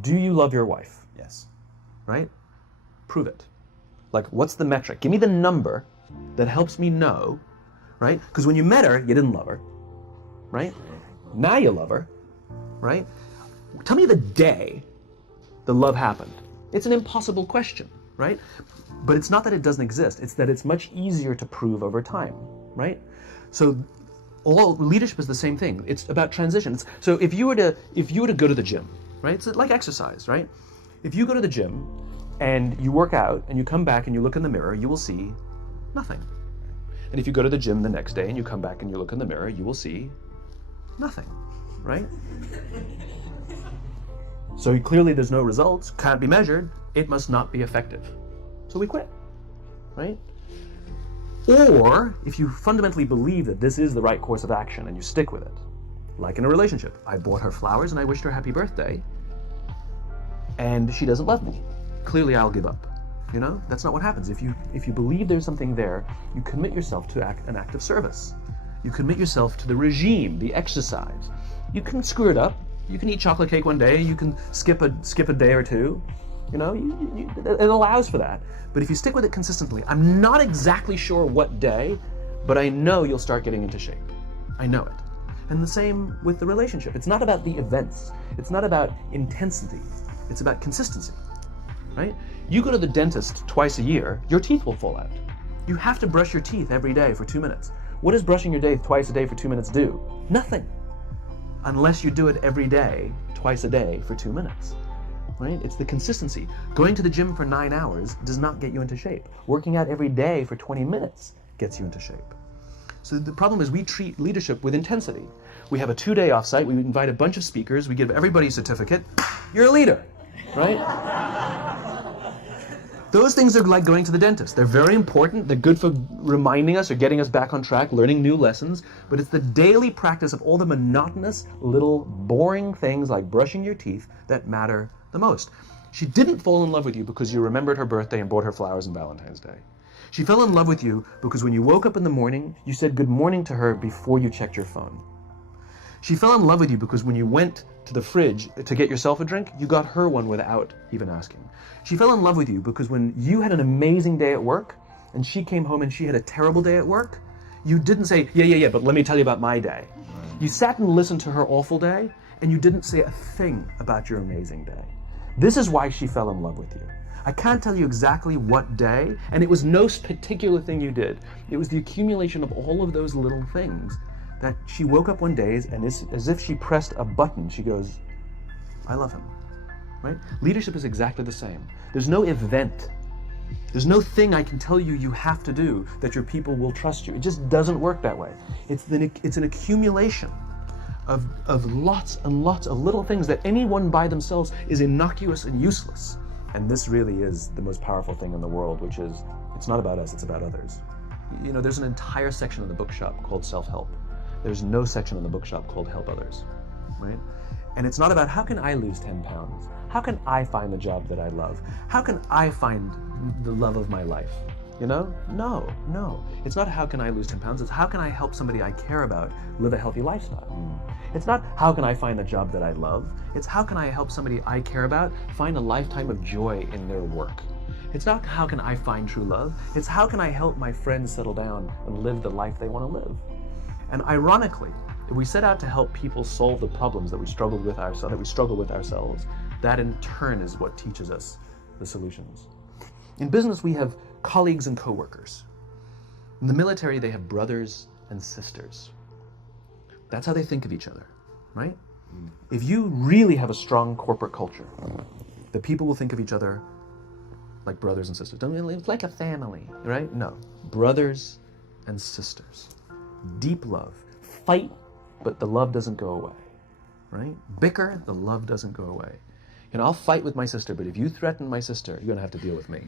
Do you love your wife? Yes. Right? Prove it. Like, what's the metric? Give me the number that helps me know, right? Because when you met her, you didn't love her, right? Now you love her, right? Tell me the day the love happened. It's an impossible question, right? But it's not that it doesn't exist. It's that it's much easier to prove over time, right? So all leadership is the same thing. It's about transitions. So if you were to go to the gym, right? It's like exercise, right? If you go to the gym and you work out and you come back and you look in the mirror, you will see nothing. And if you go to the gym the next day and you come back and you look in the mirror, you will see nothing, right? So clearly there's no results, can't be measured, it must not be effective. So we quit, right? Or if you fundamentally believe that this is the right course of action and you stick with it, like in a relationship, I bought her flowers and I wished her happy birthday, and she doesn't love me. Clearly I'll give up. You know, that's not what happens. If you believe there's something there, you commit yourself to an act of service. You commit yourself to the regime, the exercise. You can screw it up. You can eat chocolate cake one day. You can skip a day or two. You know, it allows for that. But if you stick with it consistently, I'm not exactly sure what day, but I know you'll start getting into shape. I know it. And the same with the relationship. It's not about the events. It's not about intensity. It's about consistency, right? You go to the dentist twice a year, your teeth will fall out. You have to brush your teeth every day for 2 minutes. What does brushing your teeth twice a day for 2 minutes do? Nothing. Unless you do it every day, twice a day for 2 minutes, right? It's the consistency. Going to the gym for 9 hours does not get you into shape. Working out every day for 20 minutes gets you into shape. So the problem is we treat leadership with intensity. We have a 2-day offsite, we invite a bunch of speakers, we give everybody a certificate. You're a leader, right? Those things are like going to the dentist. They're very important. They're good for reminding us or getting us back on track, learning new lessons. But it's the daily practice of all the monotonous, little, boring things like brushing your teeth that matter the most. She didn't fall in love with you because you remembered her birthday and bought her flowers on Valentine's Day. She fell in love with you because when you woke up in the morning, you said good morning to her before you checked your phone. She fell in love with you because when you went to the fridge to get yourself a drink, you got her one without even asking. She fell in love with you because when you had an amazing day at work and she came home and she had a terrible day at work, you didn't say, yeah, but let me tell you about my day. You sat and listened to her awful day and you didn't say a thing about your amazing day. This is why she fell in love with you. I can't tell you exactly what day, and it was no particular thing you did. It was the accumulation of all of those little things that she woke up one day and as if she pressed a button, she goes, I love him, right? Leadership is exactly the same. There's no event. There's no thing I can tell you you have to do that your people will trust you. It just doesn't work that way. It's an accumulation of lots and lots of little things that anyone by themselves is innocuous and useless. And this really is the most powerful thing in the world, which is, it's not about us, it's about others. You know, there's an entire section in the bookshop called self-help. There's no section in the bookshop called help others, right? And it's not about how can I lose 10 pounds? How can I find the job that I love? How can I find the love of my life? You know? No. It's not how can I lose 10 pounds, it's how can I help somebody I care about live a healthy lifestyle? It's not how can I find the job that I love, it's how can I help somebody I care about find a lifetime of joy in their work. It's not how can I find true love, it's how can I help my friends settle down and live the life they want to live. And ironically, if we set out to help people solve the problems that we struggle with ourselves, that in turn is what teaches us the solutions. In business, we have colleagues and coworkers. In the military, they have brothers and sisters. That's how they think of each other, right? If you really have a strong corporate culture, the people will think of each other like brothers and sisters. It's like a family, right? No, brothers and sisters. Deep love. Fight, but the love doesn't go away, right? Bicker, the love doesn't go away. You know, I'll fight with my sister, but if you threaten my sister, you're going to have to deal with me.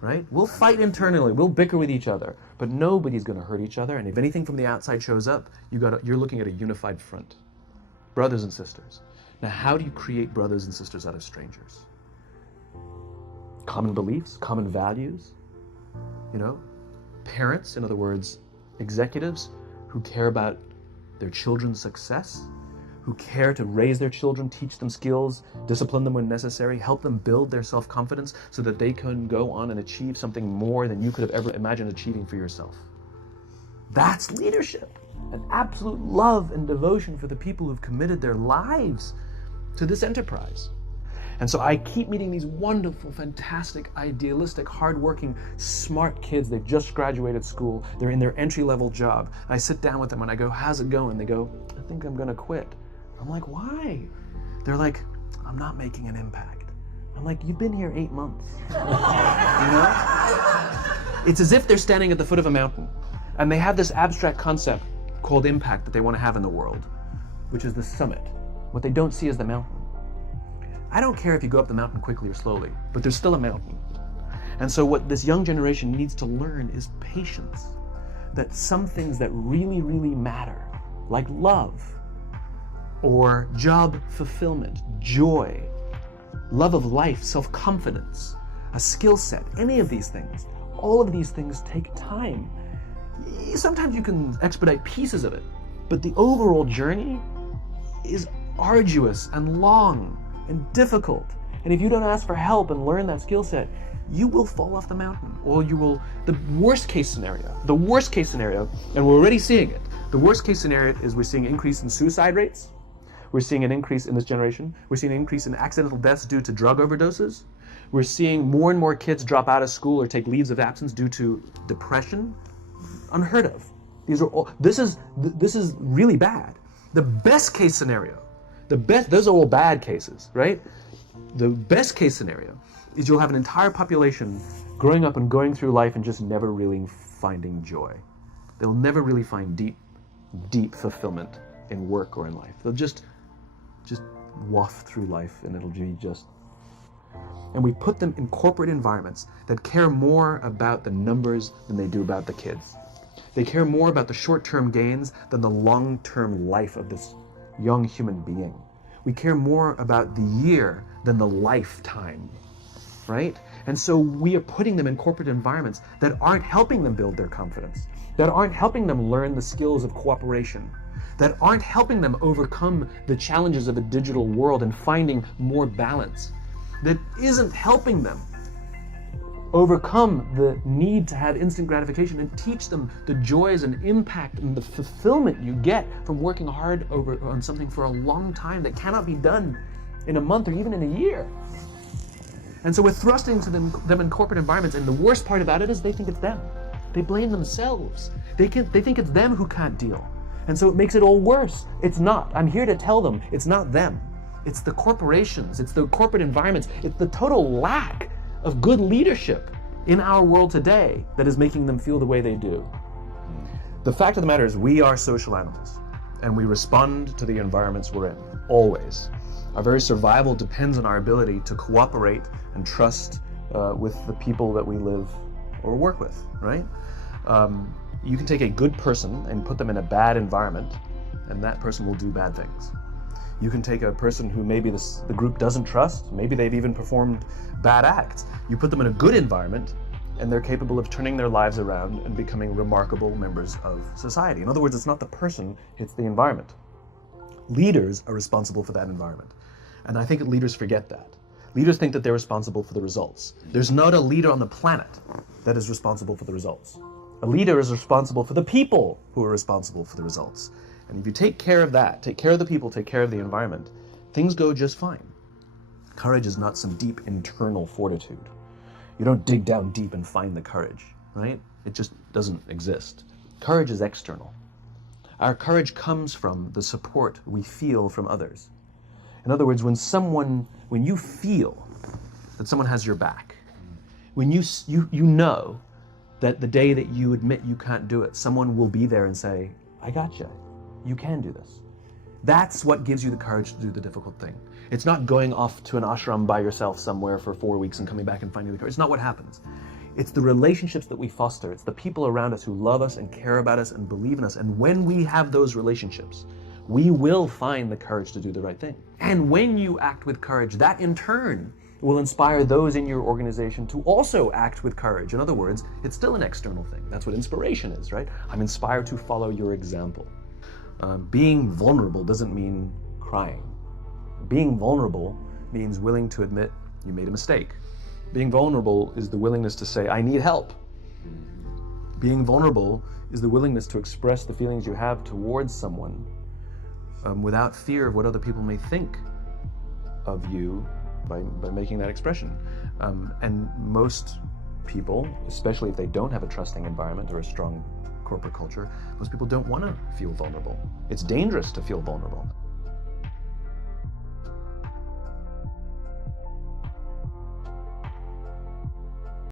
Right? We'll fight internally, we'll bicker with each other, but nobody's going to hurt each other, and if anything from the outside shows up, you're looking at a unified front. Brothers and sisters. Now, how do you create brothers and sisters out of strangers? Common beliefs, common values, you know? Parents, in other words, executives who care about their children's success, who care to raise their children, teach them skills, discipline them when necessary, help them build their self-confidence so that they can go on and achieve something more than you could have ever imagined achieving for yourself. That's leadership. An absolute love and devotion for the people who've committed their lives to this enterprise. And so I keep meeting these wonderful, fantastic, idealistic, hardworking, smart kids. They've just graduated school. They're in their entry-level job. I sit down with them and I go, how's it going? They go, I think I'm gonna quit. I'm like, why? They're like, I'm not making an impact. I'm like, you've been here 8 months. You know? It's as if they're standing at the foot of a mountain and they have this abstract concept called impact that they want to have in the world, which is the summit. What they don't see is the mountain. I don't care if you go up the mountain quickly or slowly, but there's still a mountain. And so what this young generation needs to learn is patience. That some things that really, really matter, like love, or job fulfillment, joy, love of life, self-confidence, a skill set, any of these things, all of these things take time. Sometimes you can expedite pieces of it, but the overall journey is arduous and long and difficult. And if you don't ask for help and learn that skill set, you will fall off the mountain, or you will, the worst case scenario, and we're already seeing it. The worst case scenario is we're seeing an increase in suicide rates. We're seeing an increase in this generation. We're seeing an increase in accidental deaths due to drug overdoses. We're seeing more and more kids drop out of school or take leaves of absence due to depression. Unheard of. These are all, this is really bad. The best case scenario, those are all bad cases, right? The best case scenario is you'll have an entire population growing up and going through life and just never really finding joy. They'll never really find deep fulfillment in work or in life. They'll just waft through life and it'll be just... And we put them in corporate environments that care more about the numbers than they do about the kids. They care more about the short-term gains than the long-term life of this young human being. We care more about the year than the lifetime, right? And so we are putting them in corporate environments that aren't helping them build their confidence, that aren't helping them learn the skills of cooperation, that aren't helping them overcome the challenges of a digital world and finding more balance, that isn't helping them overcome the need to have instant gratification and teach them the joys and impact and the fulfillment you get from working hard on something for a long time that cannot be done in a month or even in a year. And so we're thrusting to them in corporate environments, and the worst part about it is they think it's them. They blame themselves. They think it's them who can't deal. And so it makes it all worse. It's not. I'm here to tell them it's not them. It's the corporations, it's the corporate environments, it's the total lack of good leadership in our world today that is making them feel the way they do. The fact of the matter is we are social animals and we respond to the environments we're in, always. Our very survival depends on our ability to cooperate and trust with the people that we live or work with, right? You can take a good person and put them in a bad environment and that person will do bad things. You can take a person who maybe the group doesn't trust, maybe they've even performed bad acts. You put them in a good environment and they're capable of turning their lives around and becoming remarkable members of society. In other words, it's not the person, it's the environment. Leaders are responsible for that environment. And I think that leaders forget that. Leaders think that they're responsible for the results. There's not a leader on the planet that is responsible for the results. A leader is responsible for the people who are responsible for the results. And if you take care of that, take care of the people, take care of the environment, things go just fine. Courage is not some deep internal fortitude. You don't dig down deep and find the courage, right? It just doesn't exist. Courage is external. Our courage comes from the support we feel from others. In other words, when you feel that someone has your back, when you know that the day that you admit you can't do it, someone will be there and say, I got you. You can do this. That's what gives you the courage to do the difficult thing. It's not going off to an ashram by yourself somewhere for 4 weeks and coming back and finding the courage. It's not what happens. It's the relationships that we foster. It's the people around us who love us and care about us and believe in us. And when we have those relationships, we will find the courage to do the right thing. And when you act with courage, that in turn will inspire those in your organization to also act with courage. In other words, it's still an external thing. That's what inspiration is, right? I'm inspired to follow your example. Being vulnerable doesn't mean crying. Being vulnerable means willing to admit you made a mistake. Being vulnerable is the willingness to say, I need help. Being vulnerable is the willingness to express the feelings you have towards someone without fear of what other people may think of you by making that expression. And most people, especially if they don't have a trusting environment or a strong corporate culture, most people don't want to feel vulnerable. It's dangerous to feel vulnerable.